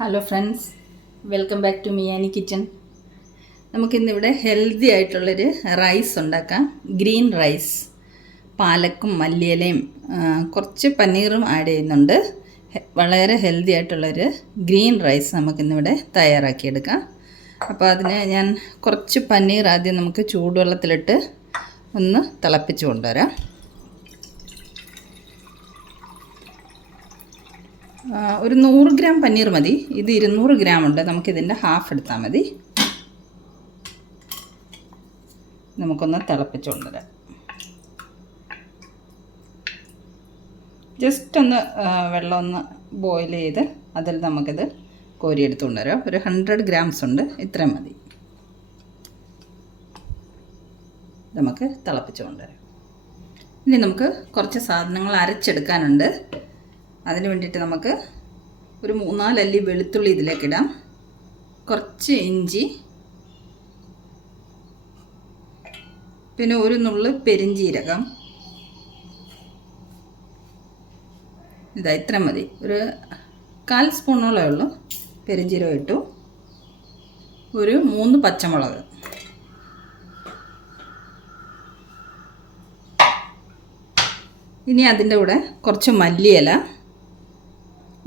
Hello friends, welcome back to Miyani kitchen. നമുക്കിന്നിവിടെ healthy ആയിട്ടുള്ളൊരു rice ഉണ്ടാക്കാം. ഗ്രീൻ റൈസ്, പാലക്കും മല്ലിയിലയും കുറച്ച് പനീറും ആഡ് ചെയ്യുന്നുണ്ട്. വളരെ ഹെൽത്തി ആയിട്ടുള്ളൊരു ഗ്രീൻ റൈസ് നമുക്കിന്നിവിടെ തയ്യാറാക്കിയെടുക്കാം. അപ്പോൾ അതിന് ഞാൻ കുറച്ച് പനീർ ആദ്യം നമുക്ക് ചൂടുവെള്ളത്തിലിട്ട് ഒന്ന് തിളപ്പിച്ച് കൊണ്ടുവരാം. ഒരു 100 ഗ്രാം പനീർ മതി. ഇത് 200 ഗ്രാം ഉണ്ട്. നമുക്കിതിൻ്റെ ഹാഫ് എടുത്താൽ മതി. നമുക്കൊന്ന് തിളപ്പിച്ച് കൊണ്ടുവരാം. ജസ്റ്റ് ഒന്ന് വെള്ളം ഒന്ന് ബോയിൽ ചെയ്ത് അതിൽ നമുക്കിത് കോരിയെടുത്ത് കൊണ്ടുവരാം. ഒരു 100 ഗ്രാംസ് ഉണ്ട്, ഇത്രയും മതി. നമുക്ക് തിളപ്പിച്ച് കൊണ്ടുവരാം. ഇനി നമുക്ക് കുറച്ച് സാധനങ്ങൾ അരച്ചെടുക്കാനുണ്ട്. അതിന് വേണ്ടിയിട്ട് നമുക്ക് ഒരു 3-4 അല്ലി വെളുത്തുള്ളി ഇതിലേക്കിടാം. കുറച്ച് ഇഞ്ചി, പിന്നെ ഒരു നുള്ള് പെരിഞ്ചീരകം. ഇത്ര മതി. ഒരു 1/4 സ്പൂണോളേ ഉള്ളൂ പെരിഞ്ചീരകം ഇട്ടു. ഒരു 3 പച്ചമുളക്. ഇനി അതിൻ്റെ കൂടെ കുറച്ച് മല്ലിയില,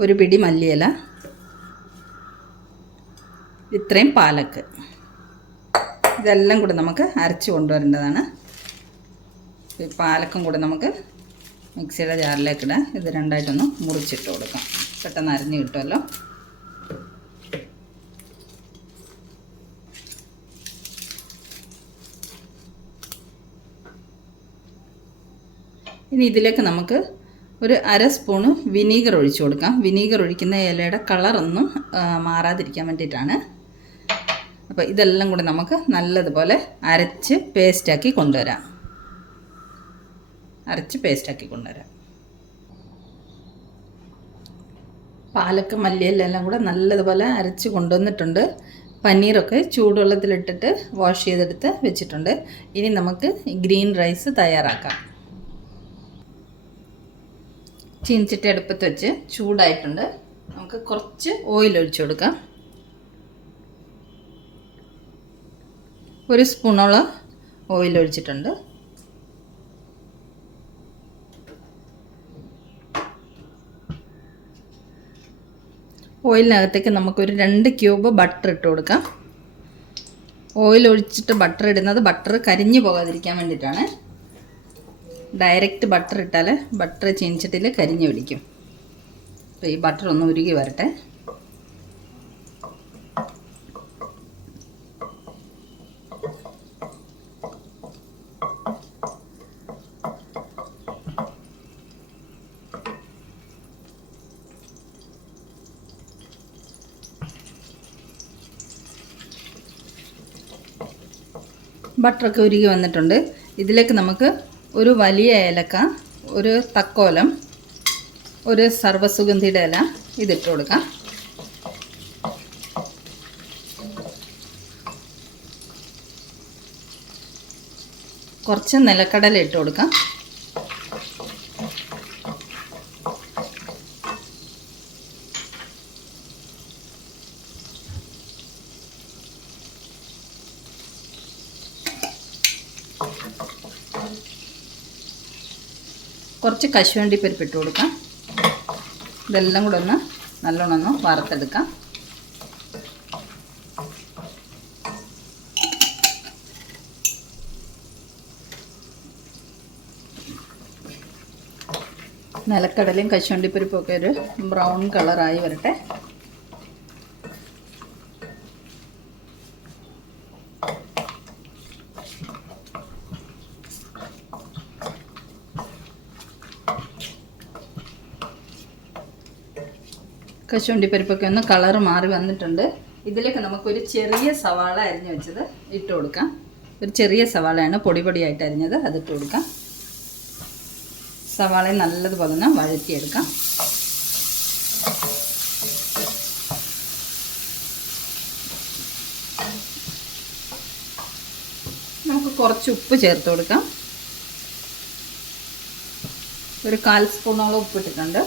ഒരു പിടി മല്ലിയില, ഇത്രയും പാലക്ക്. ഇതെല്ലാം കൂടെ നമുക്ക് അരച്ച് കൊണ്ടുവരേണ്ടതാണ്. പാലക്കും കൂടെ നമുക്ക് മിക്സിയുടെ ജാറിലേക്ക് ഇടാം. ഇത് രണ്ടായിട്ടൊന്ന് മുറിച്ചിട്ട് കൊടുക്കാം. പെട്ടെന്ന് അരിഞ്ഞ് കിട്ടുമല്ലോ. ഇനി ഇതിലേക്ക് നമുക്ക് ഒരു 1/2 സ്പൂണ് വിനീഗർ ഒഴിച്ചു കൊടുക്കാം. വിനീഗർ ഒഴിക്കുന്ന ഇലയുടെ കളറൊന്നും മാറാതിരിക്കാൻ വേണ്ടിയിട്ടാണ്. അപ്പോൾ ഇതെല്ലാം കൂടെ നമുക്ക് നല്ലതുപോലെ അരച്ച് പേസ്റ്റാക്കി കൊണ്ടുവരാം. പാലക്ക് മല്ലിയിലെല്ലാം കൂടെ നല്ലതുപോലെ അരച്ച് കൊണ്ടുവന്നിട്ടുണ്ട്. പനീറൊക്കെ ചൂടുവെള്ളത്തിലിട്ടിട്ട് വാഷ് ചെയ്തെടുത്ത് വെച്ചിട്ടുണ്ട്. ഇനി നമുക്ക് ഗ്രീൻ റൈസ് തയ്യാറാക്കാം. ചീനിച്ചട്ടി അടുപ്പത്ത് വെച്ച് ചൂടായിട്ടുണ്ട്. നമുക്ക് കുറച്ച് ഓയിൽ ഒഴിച്ചു കൊടുക്കാം. 1 സ്പൂണോളം ഓയിൽ ഒഴിച്ചിട്ടുണ്ട്. ഓയിലിനകത്തേക്ക് നമുക്കൊരു 2 ക്യൂബ് ബട്ടർ ഇട്ട് കൊടുക്കാം. ഓയിൽ ഒഴിച്ചിട്ട് ബട്ടർ ഇടുന്നത് ബട്ടർ കരിഞ്ഞു പോകാതിരിക്കാൻ വേണ്ടിയിട്ടാണ്. ഡയറക്റ്റ് ബട്ടർ ഇട്ടാൽ ബട്ടർ ചീനിച്ചട്ടിയിൽ കരിഞ്ഞു പിടിക്കും. അപ്പോൾ ഈ ബട്ടർ ഒന്ന് ഉരുകി വരട്ടെ. ബട്ടറൊക്കെ ഉരുകി വന്നിട്ടുണ്ട്. ഇതിലേക്ക് നമുക്ക് ഒരു വലിയ ഏലക്ക, ഒരു തക്കോലം, ഒരു സർവ്വസുഗന്ധിയുടെ ഇല ഇതിട്ട് കൊടുക്കാം. കുറച്ച് നിലക്കടല ഇട്ട് കൊടുക്കാം. കുറച്ച് കശുവണ്ടി പരിപ്പ് ഇട്ട് കൊടുക്കാം. ഇതെല്ലാം കൂടെ ഒന്ന് നല്ലോണം ഒന്ന് വറുത്തെടുക്കാം. നിലക്കടലയും കശുവണ്ടി പരിപ്പും ഒക്കെ ഒരു ബ്രൗൺ കളറായി വരട്ടെ. കശുവണ്ടി പരിപ്പൊക്കെ ഒന്ന് കളറ് മാറി വന്നിട്ടുണ്ട്. ഇതിലേക്ക് നമുക്കൊരു ചെറിയ സവാള അരിഞ്ഞ് വെച്ചത് ഇട്ട് കൊടുക്കാം. ഒരു ചെറിയ സവാളയാണ് പൊടി പൊടിയായിട്ട് അരിഞ്ഞത്, അതിട്ട് കൊടുക്കാം. സവാളയെ നല്ലതുപോലെ ഒന്ന് വഴറ്റിയെടുക്കാം. നമുക്ക് കുറച്ച് ഉപ്പ് ചേർത്ത് കൊടുക്കാം. ഒരു 1/4 സ്പൂണോളം ഉപ്പിട്ടിട്ടുണ്ട്.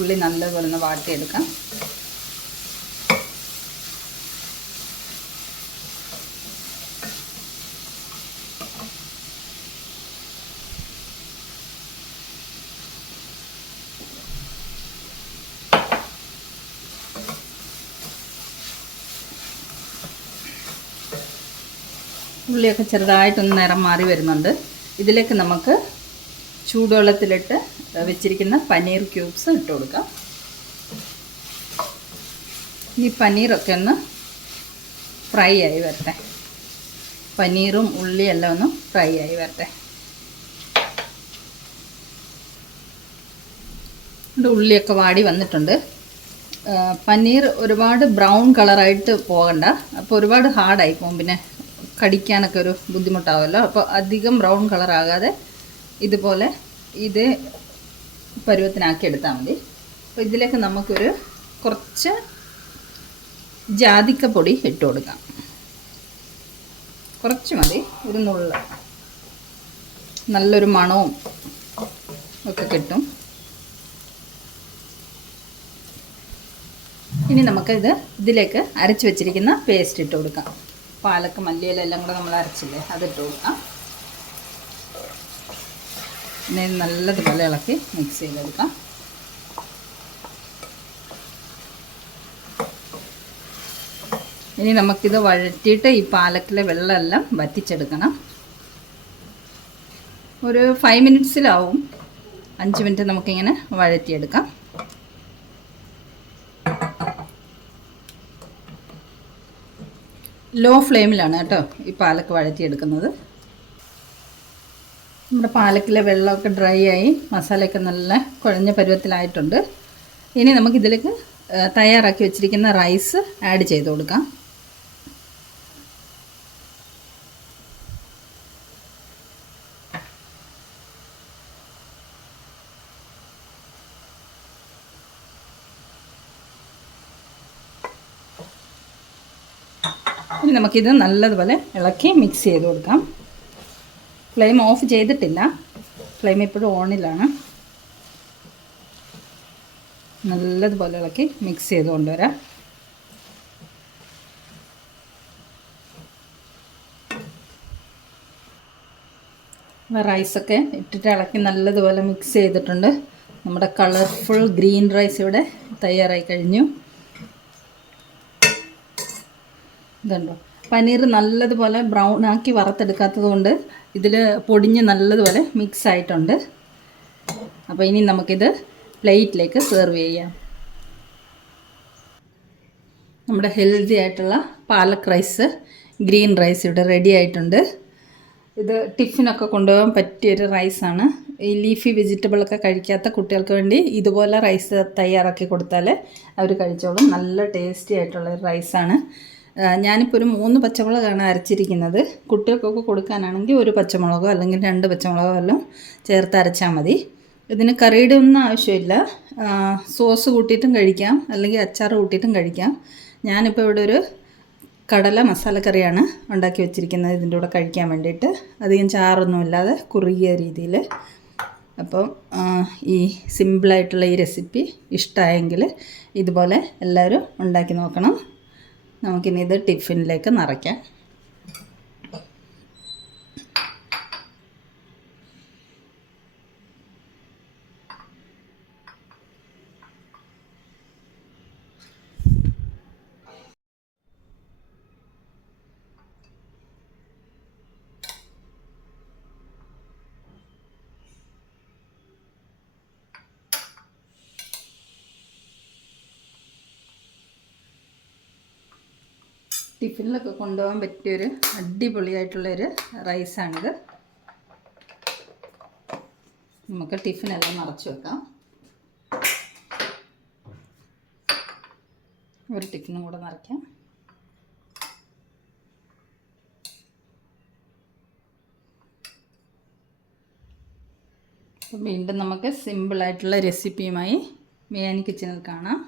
ഉള്ളി നല്ലപോലെ ഒന്ന് വാട്ടിയെടുക്കാം. ഉള്ളിയൊക്കെ ചെറുതായിട്ടൊന്ന് നിറം മാറി വരുന്നുണ്ട്. ഇതിലേക്ക് നമുക്ക് ചൂടുവെള്ളത്തിലിട്ട് വെച്ചിരിക്കുന്ന പനീർ ക്യൂബ്സ് ഇട്ട് കൊടുക്കാം. ഈ പനീറൊക്കെ ഒന്ന് ഫ്രൈ ആയി വരട്ടെ. പനീറും ഉള്ളിയെല്ലാം ഒന്ന് ഫ്രൈ ആയി വരട്ടെ. ഉള്ളിയൊക്കെ വാടി വന്നിട്ടുണ്ട്. പനീർ ഒരുപാട് ബ്രൗൺ കളറായിട്ട് പോകണ്ട, അപ്പോൾ ഒരുപാട് ഹാർഡായി പോകും, പിന്നെ കടിക്കാനൊക്കെ ഒരു ബുദ്ധിമുട്ടാവുമല്ലോ. അപ്പോൾ അധികം ബ്രൗൺ കളറാകാതെ ഇതുപോലെ ഇത് പരുവത്തിനാക്കി എടുത്താൽ മതി. അപ്പോൾ ഇതിലേക്ക് നമുക്കൊരു കുറച്ച് ജാതിക്കപ്പൊടി ഇട്ട് കൊടുക്കാം. കുറച്ച് മതി, ഒരു നുള്ള. നല്ലൊരു മണവും ഒക്കെ കിട്ടും. ഇനി നമുക്കിത് ഇതിലേക്ക് അരച്ച് വെച്ചിരിക്കുന്ന പേസ്റ്റ് ഇട്ട് കൊടുക്കാം. പാലക്ക് മല്ലിയില എല്ലാം കൂടെ നമ്മൾ അരച്ചില്ലേ, അതിട്ട് കൊടുക്കാം. പിന്നെ നല്ലതുപോലെ ഇളക്കി മിക്സ് ചെയ്തെടുക്കാം. ഇനി നമുക്കിത് വഴറ്റിയിട്ട് ഈ പാലക്കിലെ വെള്ളമെല്ലാം വറ്റിച്ചെടുക്കണം. ഒരു 5 മിനിറ്റ്സിലാവും. 5 മിനിറ്റ് നമുക്കിങ്ങനെ വഴറ്റിയെടുക്കാം. ലോ ഫ്ലെയിമിലാണ് കേട്ടോ ഈ പാലക്ക് വഴറ്റിയെടുക്കുന്നത്. നമ്മുടെ പാലക്കിലെ വെള്ളമൊക്കെ ഡ്രൈ ആയി മസാലയൊക്കെ നല്ല കുഴഞ്ഞ പരുവത്തിലായിട്ടുണ്ട്. ഇനി നമുക്കിതിലേക്ക് തയ്യാറാക്കി വെച്ചിരിക്കുന്ന റൈസ് ആഡ് ചെയ്ത് കൊടുക്കാം. ഇനി നമുക്കിത് നല്ലതുപോലെ ഇളക്കി മിക്സ് ചെയ്ത് കൊടുക്കാം. ഫ്ലെയിം ഓഫ് ചെയ്തിട്ടില്ല, ഫ്ലെയിം ഇപ്പോഴും ഓണിലാണ്. നല്ലതുപോലെ ഇളക്കി മിക്സ് ചെയ്ത് കൊണ്ടുവരാം. റൈസൊക്കെ ഇട്ടിട്ട് ഇളക്കി നല്ലതുപോലെ മിക്സ് ചെയ്തിട്ടുണ്ട്. നമ്മുടെ കളർഫുൾ ഗ്രീൻ റൈസ് ഇവിടെ തയ്യാറായി കഴിഞ്ഞു. ഇതുണ്ടോ, പനീർ നല്ലതുപോലെ ബ്രൗൺ ആക്കി വറുത്തെടുക്കാത്തത് കൊണ്ട് ഇതിൽ പൊടിഞ്ഞ് നല്ലതുപോലെ മിക്സ് ആയിട്ടുണ്ട്. അപ്പോൾ ഇനി നമുക്കിത് പ്ലേറ്റിലേക്ക് സെർവ് ചെയ്യാം. നമ്മുടെ ഹെൽത്തി ആയിട്ടുള്ള പാലക് റൈസ്, ഗ്രീൻ റൈസ് ഇവിടെ റെഡി ആയിട്ടുണ്ട്. ഇത് ടിഫിനൊക്കെ കൊണ്ടുപോകാൻ പറ്റിയൊരു റൈസാണ്. ഈ ലീഫി വെജിറ്റബിളൊക്കെ കഴിക്കാത്ത കുട്ടികൾക്ക് വേണ്ടി ഇതുപോലെ റൈസ് തയ്യാറാക്കി കൊടുത്താൽ അവർ കഴിച്ചോളും. നല്ല ടേസ്റ്റി ആയിട്ടുള്ള റൈസാണ്. ഞാനിപ്പോൾ ഒരു 3 പച്ചമുളകാണ് അരച്ചിരിക്കുന്നത്. കുട്ടികൾക്കൊക്കെ കൊടുക്കാനാണെങ്കിൽ ഒരു പച്ചമുളകോ അല്ലെങ്കിൽ 2 പച്ചമുളകോ എല്ലാം ചേർത്ത് അരച്ചാൽ മതി. ഇതിന് കറിയുടെ ഒന്നും ആവശ്യമില്ല. സോസ് കൂട്ടിയിട്ടും കഴിക്കാം, അല്ലെങ്കിൽ അച്ചാർ കൂട്ടിയിട്ടും കഴിക്കാം. ഞാനിപ്പോൾ ഇവിടെ ഒരു കടല മസാലക്കറിയാണ് ഉണ്ടാക്കി വെച്ചിരിക്കുന്നത് ഇതിൻ്റെ കൂടെ കഴിക്കാൻ വേണ്ടിയിട്ട്. അധികം ചാറൊന്നുമില്ലാതെ കുറുകിയ രീതിയിൽ. അപ്പം ഈ സിമ്പിളായിട്ടുള്ള ഈ റെസിപ്പി ഇഷ്ടമായെങ്കിൽ ഇതുപോലെ എല്ലാവരും ഉണ്ടാക്കി നോക്കണം. നമുക്കിനി ഇത് ടിഫിനിലേക്ക് നിറയ്ക്കാം. ടിഫിനിലൊക്കെ കൊണ്ടുപോകാൻ പറ്റിയൊരു അടിപൊളിയായിട്ടുള്ളൊരു റൈസാണിത്. നമുക്ക് ടിഫിനെല്ലാം നിറച്ച് വെക്കാം. ഒരു ടിഫിനും കൂടെ നിറയ്ക്കാം. അപ്പോൾ വീണ്ടും നമുക്ക് സിമ്പിളായിട്ടുള്ള റെസിപ്പിയുമായി മിയാനി കിച്ചണിൽ കാണാം.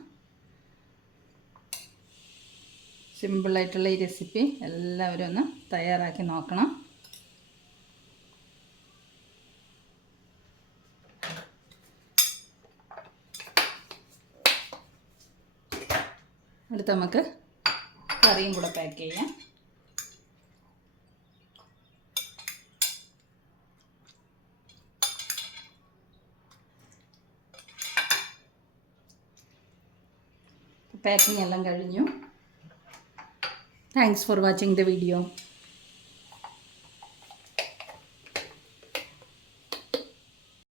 സിമ്പിളായിട്ടുള്ള ഈ റെസിപ്പി എല്ലാവരും ഒന്ന് തയ്യാറാക്കി നോക്കണം. അടുത്ത് നമുക്ക് കറിയും കൂടെ പാക്ക് ചെയ്യാം. പാക്കിംഗ് എല്ലാം കഴിഞ്ഞു. Thanks for watching the video.